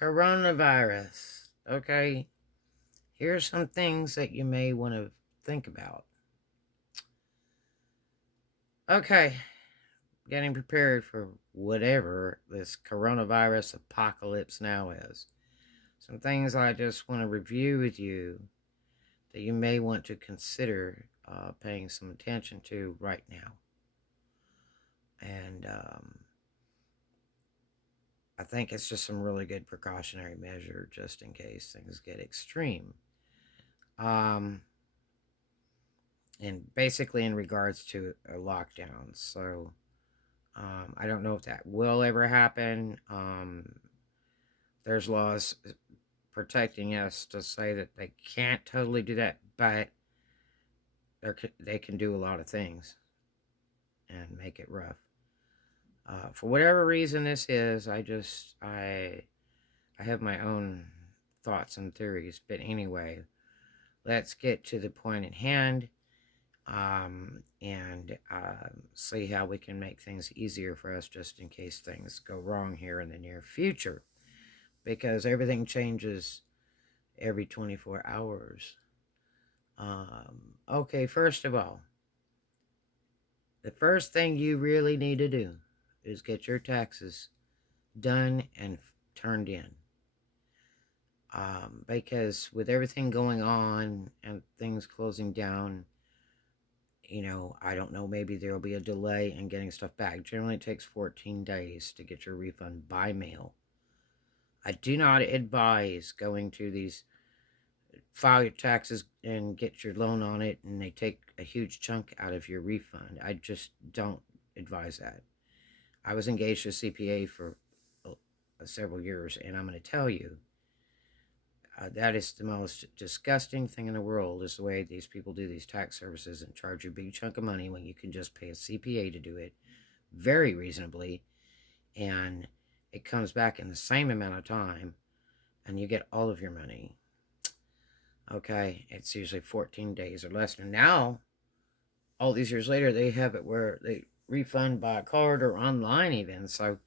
Coronavirus. Okay, here's some things that you may want to think about. Okay, getting prepared for whatever this coronavirus apocalypse now is. Some things I just want to review with you that you may want to consider paying some attention to right now. And I think it's just some really good precautionary measure just in case things get extreme. And basically in regards to a lockdown. So I don't know if that will ever happen. There's laws protecting us to say that they can't totally do that, but they can do a lot of things and make it rough. For whatever reason this is, I have my own thoughts and theories. But anyway, let's get to the point at hand. And see how we can make things easier for us just in case things go wrong here in the near future, because everything changes every 24 hours. Okay, first of all, the first thing you really need to do is get your taxes done and turned in. Because with everything going on and things closing down, I don't know, maybe there will be a delay in getting stuff back. Generally, it takes 14 days to get your refund by mail. I do not advise going to these, file your taxes and get your loan on it, and they take a huge chunk out of your refund. I just don't advise that. I was engaged as a CPA for several years, and I'm going to tell you, that is the most disgusting thing in the world, is the way these people do these tax services and charge you a big chunk of money when you can just pay a CPA to do it very reasonably, and it comes back in the same amount of time, and you get all of your money. Okay, it's usually 14 days or less. And now, all these years later, they have it where they refund by card or online even. So,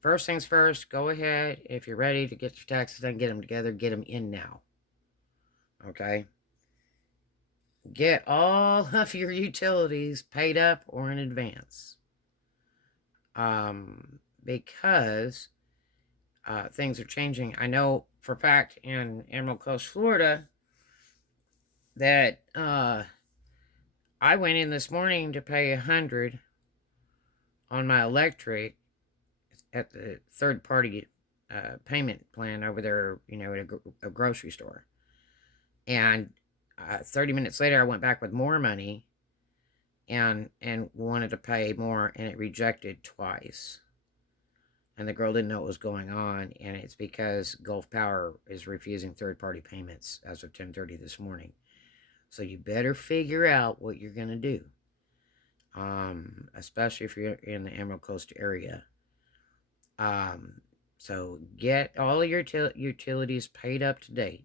first things first, go ahead. If you're ready to get your taxes done, get them together, get them in now. Okay? Get all of your utilities paid up or in advance. Because things are changing. I know for a fact in Emerald Coast, Florida, that I went in this morning to pay $100 on my electric at the third-party payment plan over there, at a grocery store. And 30 minutes later, I went back with more money and wanted to pay more, and it rejected twice. And the girl didn't know what was going on, and it's because Gulf Power is refusing third-party payments as of 10:30 this morning. So you better figure out what you're going to do, especially if you're in the Emerald Coast area. So get all of your utilities paid up to date.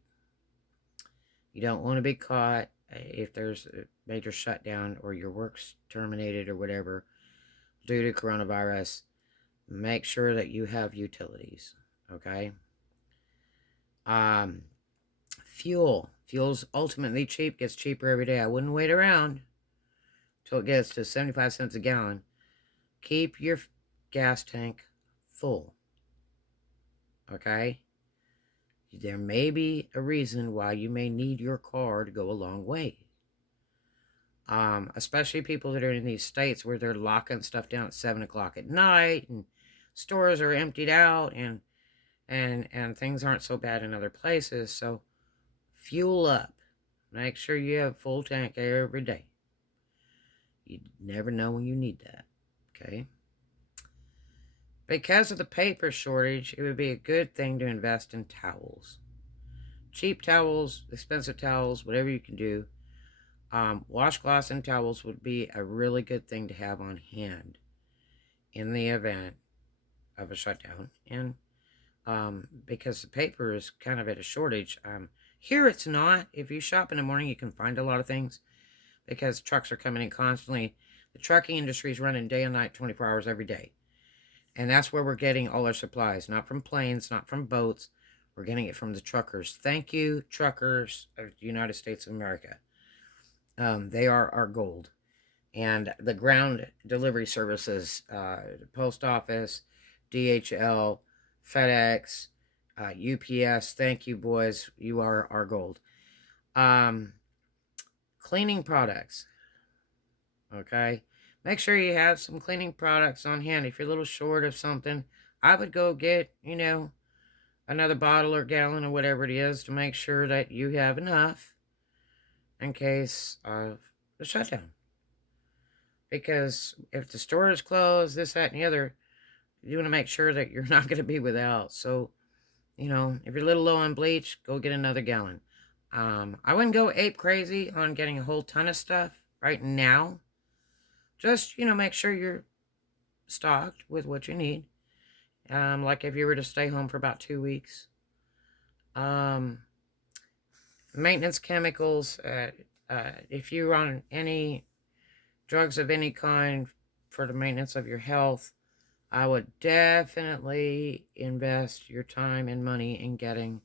You don't want to be caught if there's a major shutdown or your work's terminated or whatever due to coronavirus. Make sure that you have utilities, okay? Fuel's ultimately cheap, gets cheaper every day. I wouldn't wait around till it gets to 75 cents a gallon. Keep your gas tank full, okay? There may be a reason why you may need your car to go a long way. Especially people that are in these states where they're locking stuff down at 7 o'clock at night, and stores are emptied out, and things aren't so bad in other places. So fuel up. Make sure you have full tank every day. You never know when you need that, okay? Because of the paper shortage, it would be a good thing to invest in towels. Cheap towels, expensive towels, whatever you can do. Washcloths and towels would be a really good thing to have on hand in the event of a shutdown. And because the paper is kind of at a shortage. Here it's not. If you shop in the morning, you can find a lot of things because trucks are coming in constantly. The trucking industry is running day and night, 24 hours every day. And that's where we're getting all our supplies, not from planes, not from boats. We're getting it from the truckers. Thank you, truckers of the United States of America. They are our gold. And the ground delivery services, the post office, DHL, FedEx, UPS. Thank you, boys. You are our gold. Um, Cleaning products. Okay. Make sure you have some cleaning products on hand. If you're a little short of something, I would go get, another bottle or gallon or whatever it is to make sure that you have enough in case of the shutdown. Because if the store is closed, this, that, and the other, you want to make sure that you're not going to be without. So, if you're a little low on bleach, go get another gallon. I wouldn't go ape crazy on getting a whole ton of stuff right now. Just, make sure you're stocked with what you need. Like if you were to stay home for about 2 weeks. Maintenance chemicals. If you're on any drugs of any kind for the maintenance of your health, I would definitely invest your time and money in getting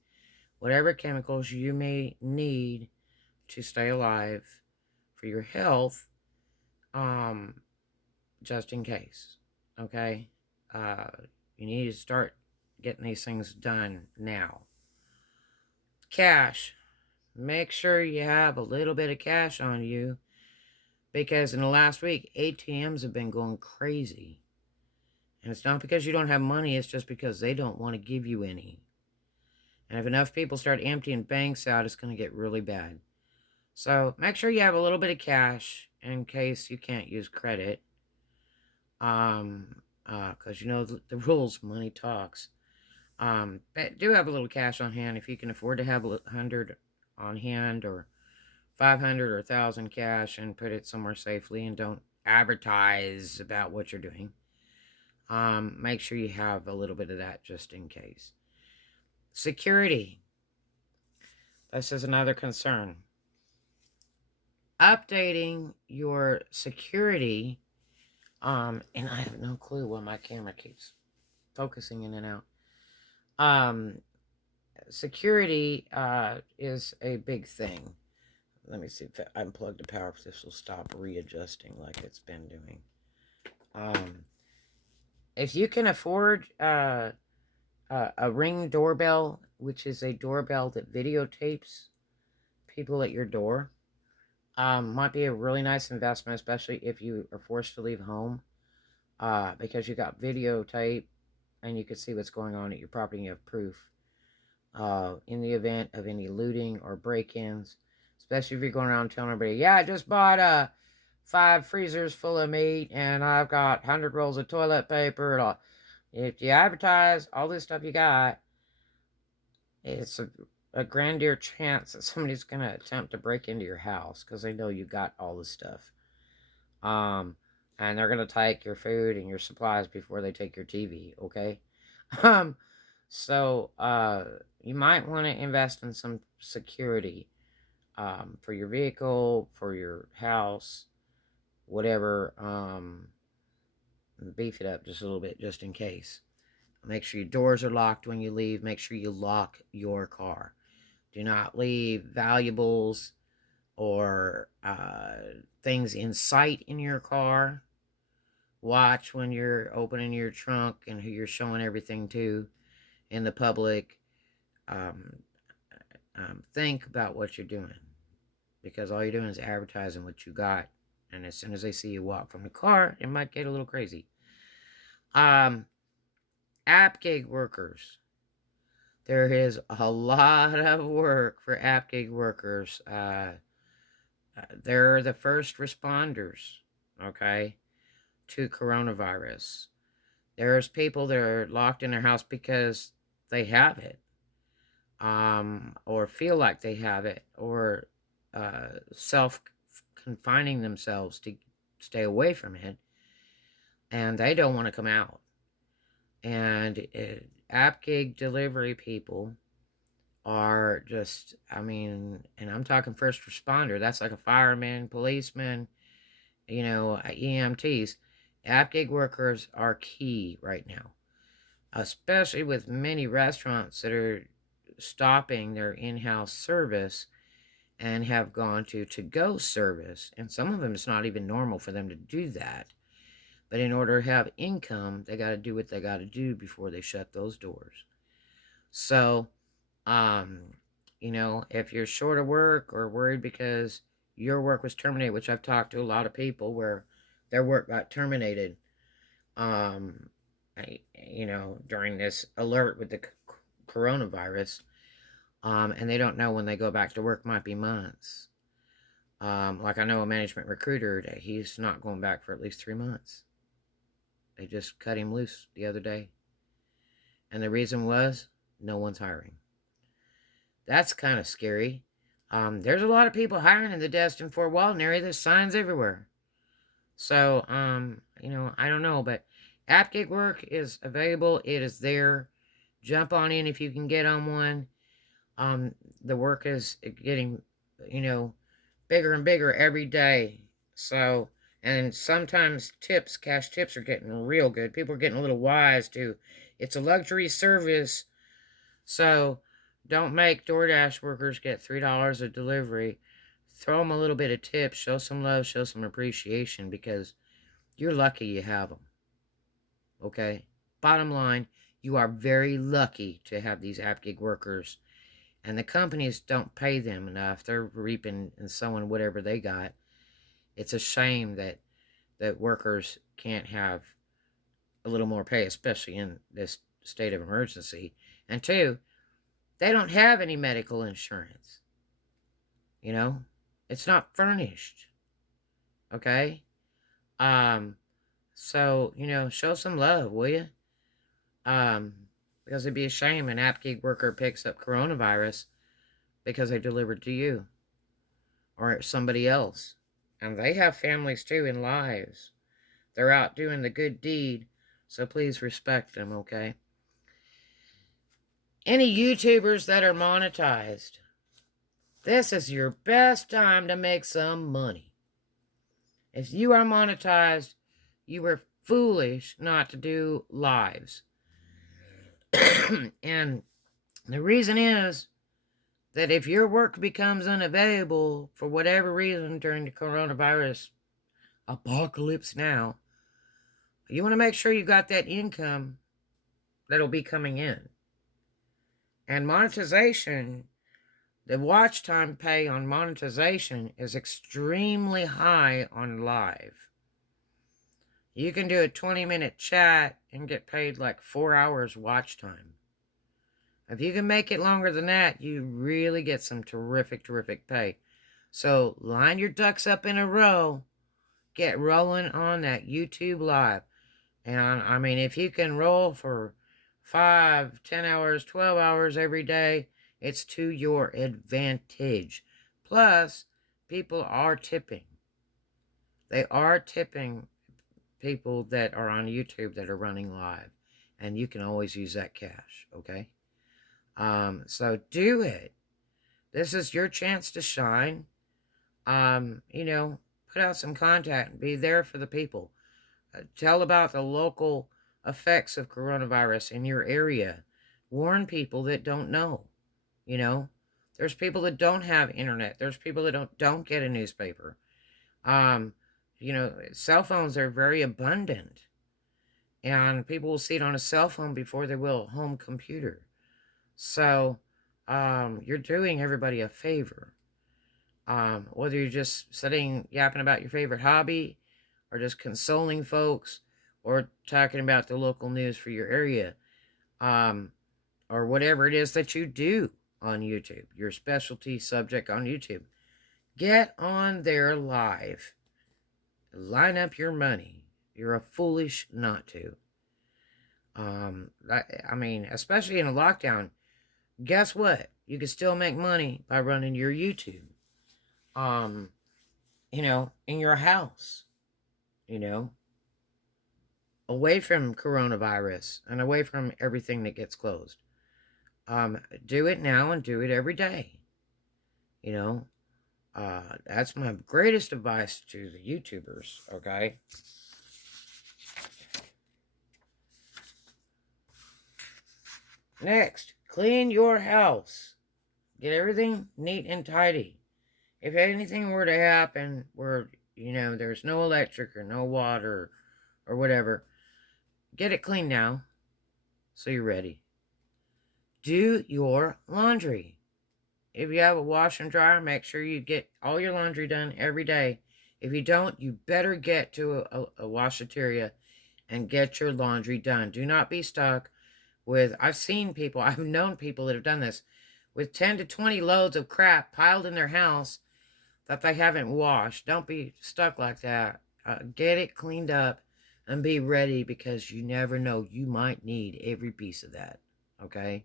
whatever chemicals you may need to stay alive for your health, just in case. Okay? You need to start getting these things done now. Cash. Make sure you have a little bit of cash on you, because in the last week, ATMs have been going crazy. And it's not because you don't have money, it's just because they don't want to give you any. And if enough people start emptying banks out, it's going to get really bad. So make sure you have a little bit of cash in case you can't use credit. Because the rules, money talks. But do have a little cash on hand if you can afford to have 100 on hand, or 500 or 1,000 cash, and put it somewhere safely and don't advertise about what you're doing. Make sure you have a little bit of that just in case. Security. This is another concern. Updating your security. And I have no clue why my camera keeps focusing in and out. Security is a big thing. Let me see if I unplug the power, if this will stop readjusting like it's been doing. If you can afford a Ring doorbell, which is a doorbell that videotapes people at your door, might be a really nice investment, especially if you are forced to leave home, because you got videotape and you can see what's going on at your property and you have proof. In the event of any looting or break-ins, especially if you're going around telling everybody, yeah, I just bought 5 freezers full of meat and I've got 100 rolls of toilet paper and all. If you advertise all this stuff you got, it's a grandeur chance that somebody's going to attempt to break into your house because they know you got all this stuff. And they're going to take your food and your supplies before they take your TV, okay? So you might want to invest in some security for your vehicle, for your house, whatever. Beef it up just a little bit just in case. Make sure your doors are locked when you leave. Make sure you lock your car. Do not leave valuables or things in sight in your car. Watch when you're opening your trunk and who you're showing everything to in the public. Think about what you're doing, because all you're doing is advertising what you got, and as soon as they see you walk from the car, it might get a little crazy. App gig workers. There is a lot of work for app gig workers. They're the first responders, okay, to coronavirus. There's people that are locked in their house because they have it, or feel like they have it, or self-confining themselves to stay away from it, and they don't want to come out. And app gig delivery people are just, and I'm talking first responder. That's like a fireman, policeman, EMTs. App gig workers are key right now, especially with many restaurants that are stopping their in-house service and have gone to-go service. And some of them, it's not even normal for them to do that. But in order to have income, they got to do what they got to do before they shut those doors. So, um, if you're short of work or worried because your work was terminated, which I've talked to a lot of people where their work got terminated, um, during this alert with the coronavirus, and they don't know when they go back to work, might be months. Like I know a management recruiter that he's not going back for at least 3 months. They just cut him loose the other day. And the reason was no one's hiring. That's kind of scary. There's a lot of people hiring in the Destin Fort Walton area. There's signs everywhere. So, I don't know, but app gig work is available. It is there. Jump on in if you can get on one. The work is getting, bigger and bigger every day. So, and sometimes cash tips are getting real good. People are getting a little wise too. It's a luxury service. So, don't make DoorDash workers get $3 a delivery. Throw them a little bit of tips. Show some love. Show some appreciation because you're lucky you have them. Okay? Bottom line, you are very lucky to have these app gig workers. And the companies don't pay them enough. They're reaping and sowing whatever they got. It's a shame that workers can't have a little more pay, especially in this state of emergency. And two, they don't have any medical insurance. It's not furnished. Okay? So, show some love, will you? Because it'd be a shame an app gig worker picks up coronavirus because they delivered to you or somebody else. And they have families too and lives. They're out doing the good deed, so please respect them, okay? Any YouTubers that are monetized, this is your best time to make some money. If you are monetized, you were foolish not to do lives. And the reason is that if your work becomes unavailable for whatever reason during the coronavirus apocalypse now, you want to make sure you got that income that'll be coming in. And monetization, the watch time pay on monetization is extremely high on live. You can do a 20-minute chat and get paid like 4 hours watch time. If you can make it longer than that, you really get some terrific, terrific pay. So line your ducks up in a row. Get rolling on that YouTube Live. And I mean, if you can roll for 5, 10 hours, 12 hours every day, it's to your advantage. Plus, people are tipping. They are tipping people that are on YouTube that are running live. And you can always use that cash, okay? So do it. This is your chance to shine. Put out some content. Be there for the people. Tell about the local effects of coronavirus in your area. Warn people that don't know. There's people that don't have internet. There's people that don't get a newspaper. Cell phones are very abundant. And people will see it on a cell phone before they will a home computer. So, you're doing everybody a favor. Whether you're just sitting yapping about your favorite hobby, or just consoling folks, or talking about the local news for your area, or whatever it is that you do on YouTube, your specialty subject on YouTube. Get on there live. Line up your money. You're a foolish not to. Especially in a lockdown, guess what? You can still make money by running your YouTube. In your house. Away from coronavirus and away from everything that gets closed. Do it now and do it every day. That's my greatest advice to the YouTubers, okay? Next, clean your house. Get everything neat and tidy. If anything were to happen where, there's no electric or no water or whatever, get it clean now so you're ready. Do your laundry. If you have a wash and dryer, make sure you get all your laundry done every day. If you don't, you better get to a washateria and get your laundry done. Do not be stuck with, I've known people that have done this, with 10 to 20 loads of crap piled in their house that they haven't washed. Don't be stuck like that. Get it cleaned up and be ready, because you never know. You might need every piece of that. Okay?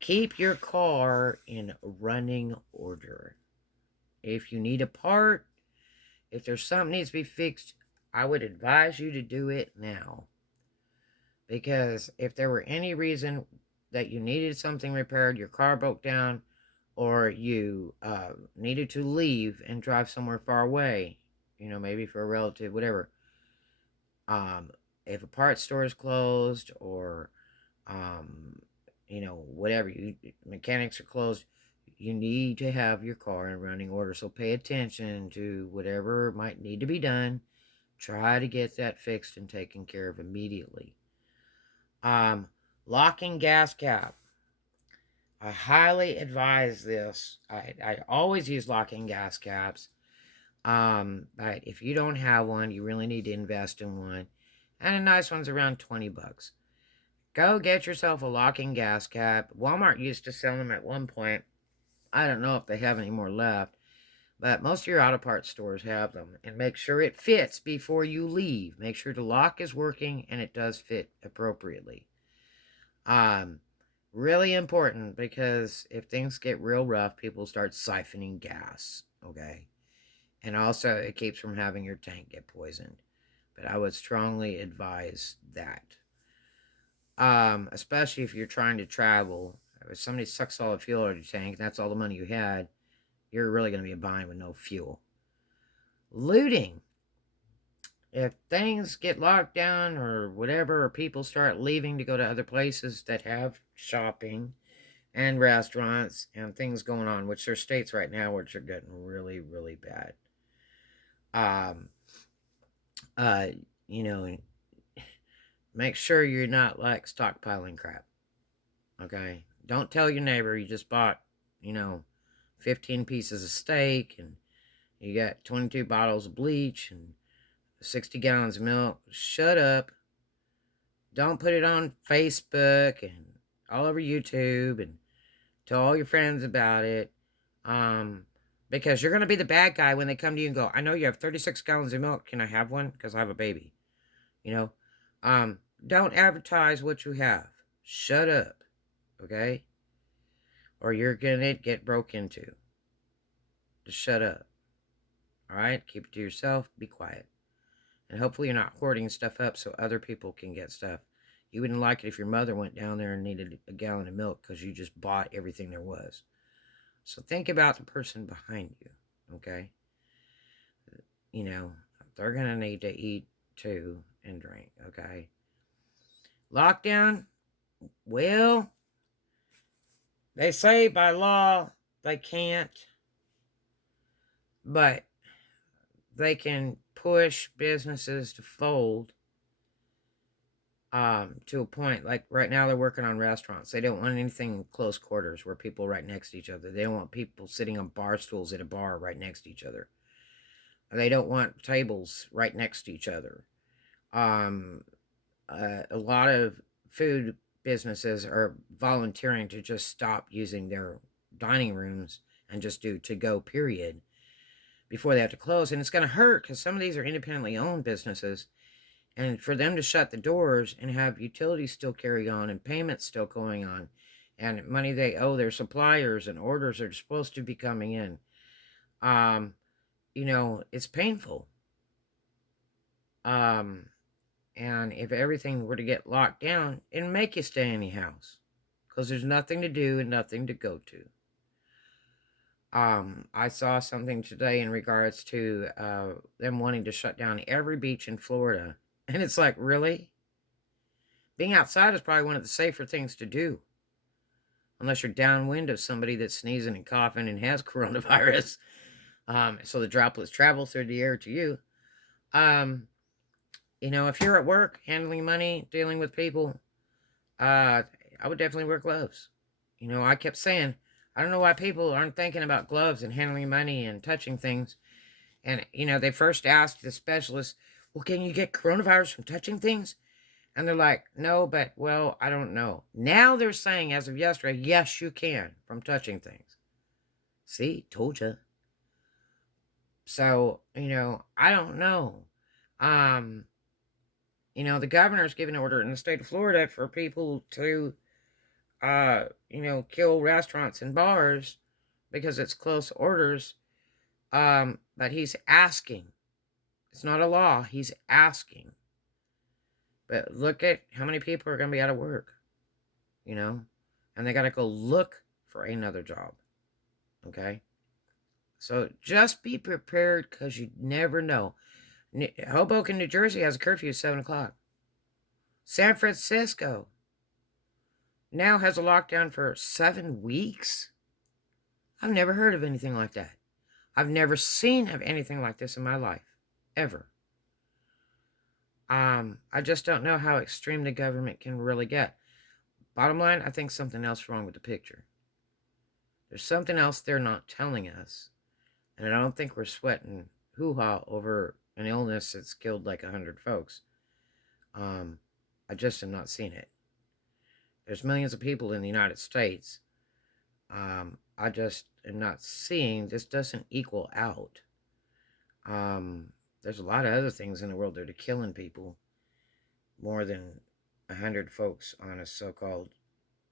Keep your car in running order. If you need a part, if there's something needs to be fixed, I would advise you to do it now. Because if there were any reason that you needed something repaired, your car broke down, or you needed to leave and drive somewhere far away, maybe for a relative, whatever. If a parts store is closed, or whatever, mechanics are closed, you need to have your car in running order. So pay attention to whatever might need to be done. Try to get that fixed and taken care of immediately. Locking gas cap. I highly advise this. I always use locking gas caps. But if you don't have one, you really need to invest in one. And a nice one's around $20. Go get yourself a locking gas cap. Walmart used to sell them at one point. I don't know if they have any more left, but most of your auto parts stores have them. And make sure it fits before you leave. Make sure the lock is working and it does fit appropriately. Really important, because if things get real rough, people start siphoning gas, okay? And also, it keeps from having your tank get poisoned. But I would strongly advise that. Especially if you're trying to travel. If somebody sucks all the fuel out of your tank, and that's all the money you had, you're really going to be a bind with no fuel. Looting. If things get locked down or whatever, or people start leaving to go to other places that have shopping and restaurants and things going on, which there's states right now which are getting really, really bad. Make sure you're not like stockpiling crap. Okay? Don't tell your neighbor you just bought, 15 pieces of steak, and you got 22 bottles of bleach and 60 gallons of milk. Shut up. Don't put it on Facebook and all over YouTube and tell all your friends about it. Because you're going to be the bad guy when they come to you and go, I know you have 36 gallons of milk. Can I have one? Because I have a baby. Don't advertise what you have. Shut up. Okay? Or you're going to get broke into. Just shut up. Alright? Keep it to yourself. Be quiet. And hopefully you're not hoarding stuff up so other people can get stuff. You wouldn't like it if your mother went down there and needed a gallon of milk because you just bought everything there was. So think about the person behind you, okay? They're going to need to eat too and drink, okay? Lockdown, well, they say by law they can't, but they can push businesses to fold to a point. Like right now they're working on restaurants. They don't want anything in close quarters where people are right next to each other. They don't want people sitting on bar stools at a bar right next to each other. They don't want tables right next to each other. A lot of food businesses are volunteering to just stop using their dining rooms and just do to-go, period, before they have to close. And it's going to hurt because some of these are independently owned businesses. And for them to shut the doors and have utilities still carry on and payments still going on and money they owe their suppliers and orders are supposed to be coming in, it's painful. And if everything were to get locked down, it'd make you stay in your house because there's nothing to do and nothing to go to. I saw something today in regards to them wanting to shut down every beach in Florida. And it's like, really? Being outside is probably one of the safer things to do, unless you're downwind of somebody that's sneezing and coughing and has coronavirus. So the droplets travel through the air to you. Um, if you're at work handling money, dealing with people, I would definitely wear gloves. I kept saying, I don't know why people aren't thinking about gloves and handling money and touching things. And, they first asked the specialist, well, can you get coronavirus from touching things? And they're like, no, but, well, I don't know. Now they're saying, as of yesterday, yes, you can from touching things. See, told you. So, I don't know. The governor's given order in the state of Florida for people to, kill restaurants and bars because it's close orders. But he's asking. It's not a law. He's asking. But look at how many people are going to be out of work, and they got to go look for another job. Okay? So just be prepared because you never know. Hoboken, New Jersey has a curfew at 7 o'clock. San Francisco now has a lockdown for 7 weeks. I've never heard of anything like that. I've never seen of anything like this in my life, ever. I just don't know how extreme the government can really get. Bottom line, I think something else wrong with the picture. There's something else they're not telling us. And I don't think we're sweating hoo-ha over an illness that's killed like 100 folks. I just am not seeing it. There's millions of people in the United States. I just am not seeing, this doesn't equal out. There's a lot of other things in the world that are killing people more than 100 folks on a so-called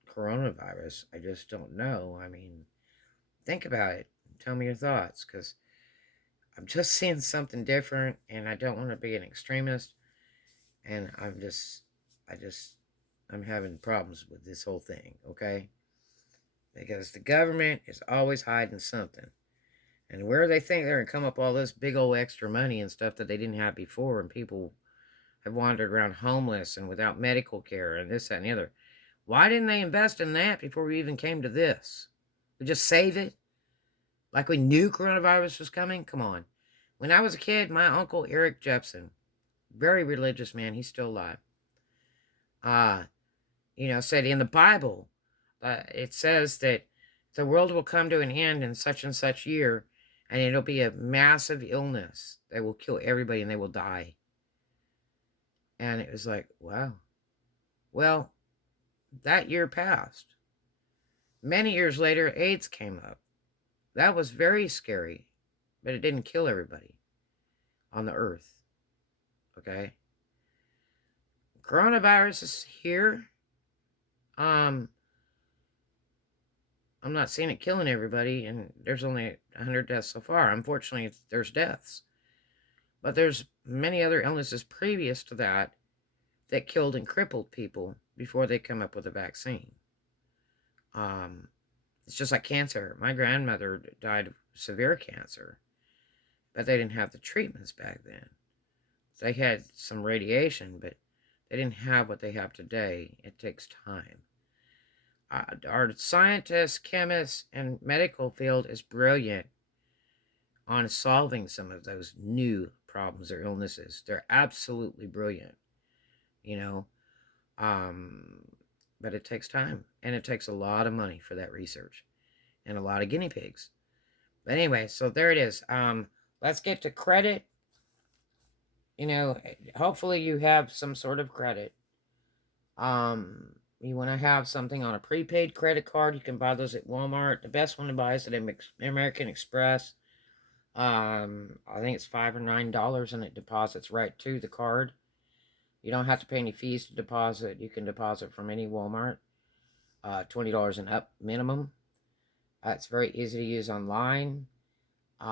coronavirus. I just don't know. I mean, think about it. Tell me your thoughts, because I'm just seeing something different, and I don't want to be an extremist, and I'm having problems with this whole thing, okay? Because the government is always hiding something. And where they think they're going to come up all this big old extra money and stuff that they didn't have before, and people have wandered around homeless and without medical care and this, that, and the other. Why didn't they invest in that before we even came to this? We just save it? Like we knew coronavirus was coming? Come on. When I was a kid, my uncle Eric Jepson, very religious man, he's still alive, said in the Bible, it says that the world will come to an end in such and such year, and it'll be a massive illness that will kill everybody and they will die. And it was like, wow. Well, that year passed. Many years later, AIDS came up. That was very scary, but it didn't kill everybody on the earth. Okay? Coronavirus is here. I'm not seeing it killing everybody, and there's only 100 deaths so far. Unfortunately, there's deaths. But there's many other illnesses previous to that that killed and crippled people before they come up with a vaccine. It's just like cancer. My grandmother died of severe cancer, but they didn't have the treatments back then. They had some radiation, but they didn't have what they have today. It takes time. Our scientists, chemists, and medical field is brilliant on solving some of those new problems or illnesses. They're absolutely brilliant, but it takes time, and it takes a lot of money for that research and a lot of guinea pigs. But anyway, so there it is. Let's get to credit. Hopefully you have some sort of credit. You want to have something on a prepaid credit card, you can buy those at Walmart. The best one to buy is at American Express. I think it's $5 or $9, and it deposits right to the card. You don't have to pay any fees to deposit. You can deposit from any Walmart. $20 and up minimum. It's very easy to use online. It's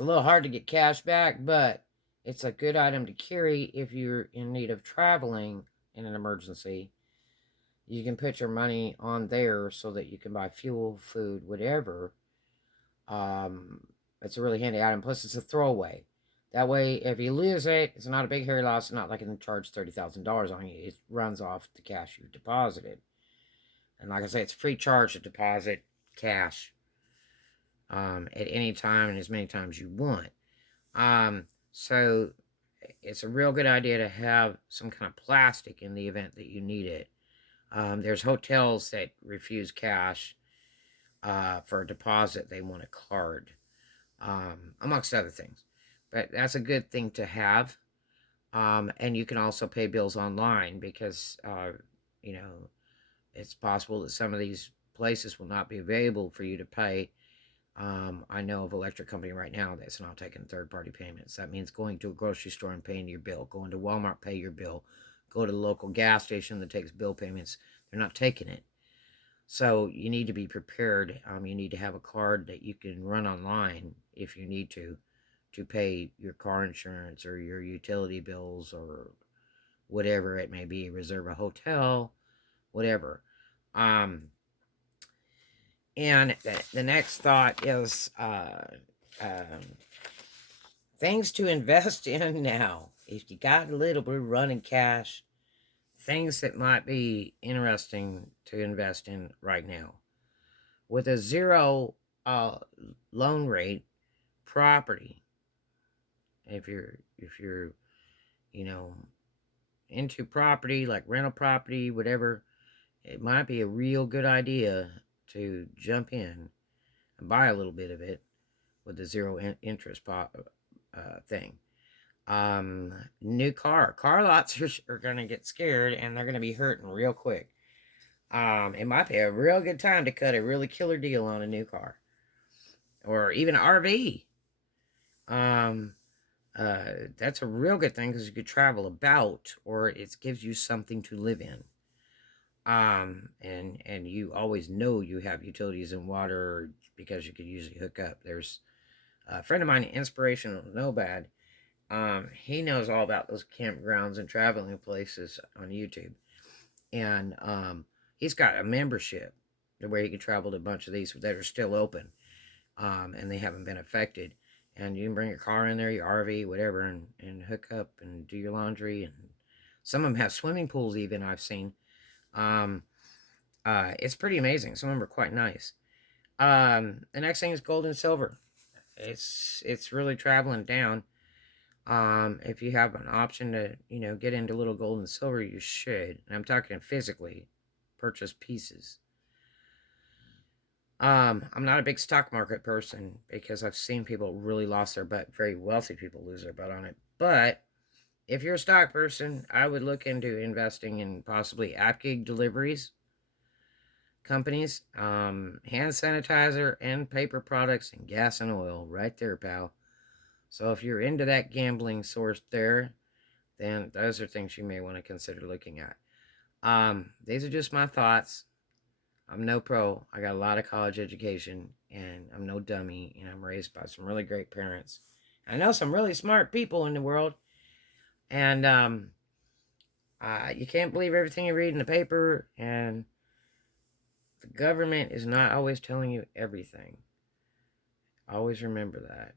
a little hard to get cash back, but it's a good item to carry if you're in need of traveling in an emergency. You can put your money on there so that you can buy fuel, food, whatever. It's a really handy item. Plus, it's a throwaway. That way, if you lose it, it's not a big hair loss. It's not like it charge $30,000 on you. It runs off the cash you deposited. And like I say, it's free charge to deposit cash at any time and as many times you want. So it's a real good idea to have some kind of plastic in the event that you need it. There's hotels that refuse cash for a deposit. They want a card, amongst other things. But that's a good thing to have. And you can also pay bills online because, you know, it's possible that some of these places will not be available for you to pay. I know of electric company right now that's not taking third-party payments. That means going to a grocery store and paying your bill. Going to Walmart, pay your bill. Go to the local gas station that takes bill payments. They're not taking it. So you need to be prepared. You need to have a card that you can run online if you need to pay your car insurance or your utility bills or whatever it may be. Reserve a hotel, whatever. And the next thought is things to invest in now. If you got a little bit of running cash, things that might be interesting to invest in right now. With a zero loan rate, property. If you're you know into property like rental property, whatever, it might be a real good idea to jump in and buy a little bit of it with the zero interest thing. New car lots are going to get scared and they're going to be hurting real quick. It might be a real good time to cut a really killer deal on a new car or even an RV. That's a real good thing because you could travel about, or it gives you something to live in. And you always know you have utilities and water because you could usually hook up. There's a friend of mine, Inspirational Nomad. He knows all about those campgrounds and traveling places on YouTube. And he's got a membership where you can travel to a bunch of these that are still open. And they haven't been affected. And you can bring your car in there, your RV, whatever, and hook up and do your laundry. And some of them have swimming pools even, I've seen. It's pretty amazing. Some of them are quite nice. The next thing is gold and silver. It's really traveling down. If you have an option to, get into little gold and silver, you should. And I'm talking physically, purchase pieces. I'm not a big stock market person because I've seen people really lost their butt, very wealthy people lose their butt on it. But if you're a stock person, I would look into investing in possibly app gig deliveries companies, hand sanitizer and paper products and gas and oil right there, pal. So if you're into that gambling source there, then those are things you may want to consider looking at. These are just my thoughts. I'm no pro. I got a lot of college education, and I'm no dummy, and I'm raised by some really great parents. I know some really smart people in the world, and you can't believe everything you read in the paper, and the government is not always telling you everything. Always remember that.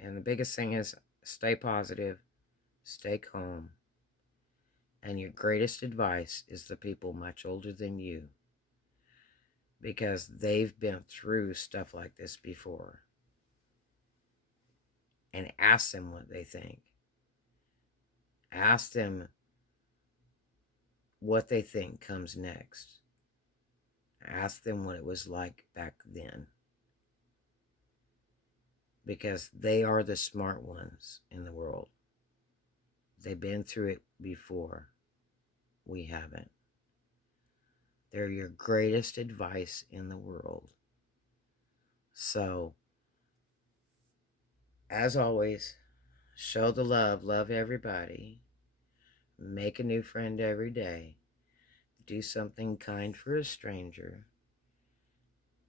And the biggest thing is stay positive, stay calm, and your greatest advice is the people much older than you, because they've been through stuff like this before. And ask them what they think. Ask them what they think comes next. Ask them what it was like back then. Because they are the smart ones in the world. They've been through it before. We haven't. They're your greatest advice in the world. So, as always, show the love everybody, make a new friend every day, do something kind for a stranger,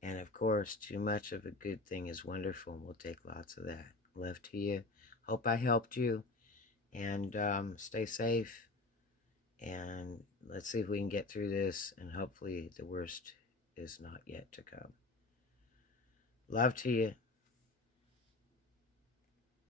and of course, too much of a good thing is wonderful, and we'll take lots of that. Love to you. Hope I helped you, and stay safe, and let's see if we can get through this, and hopefully the worst is not yet to come. Love to you.